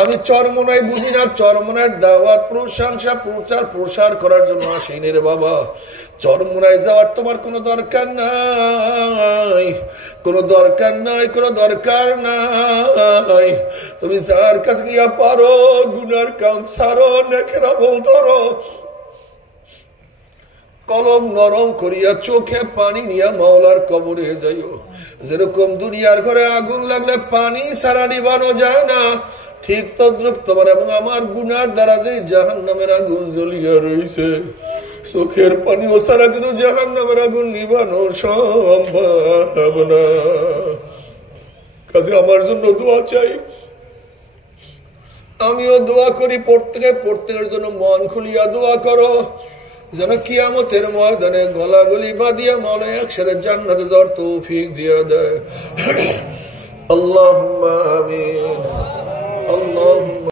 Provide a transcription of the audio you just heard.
আমি চরমনাই বুঝি না, চরমনার দাওয়াত প্রশংসা প্রচার করার জন্য আসেনি রে বাবা। চরমনায় যাওয়ার তোমার কোনো দরকার নাই, কোনো দরকার নাই, কোনো দরকার নাই। তুমি যার কাছে গিয়া পারো গুনার কাম ছাড়ো, নেকের আমল ধরো, কলম নরম করিয়া চোখে পানি নিয়া মাওলার কবরে যাইও। যেরকম দুনিয়ার ঘরে আগুন লাগলে পানি ছাড়া নিবানো যায় না, ঠিক তদ্রুপ তোমার এবং আমার গুনার দ্বারা যে জাহান্নামের আগুন জ্বলিয়া রয়েছে, চোখের পানিও ছাড়া কিন্তু জাহান্নামের আগুন নিবানো সম্ভব না। কাজে আমার জন্য দোয়া চাই, আমিও দোয়া করি। প্রত্যেকের জন্য মন খুলিয়া দোয়া করো, যেন কিয়ামতের ময়দানে গলাগলি বাঁধিয়া মাওলা একসাথে জান্নাতে যাওয়ার তৌফিক দিয়া দেয়। আল্লাহুম্মা আমিন।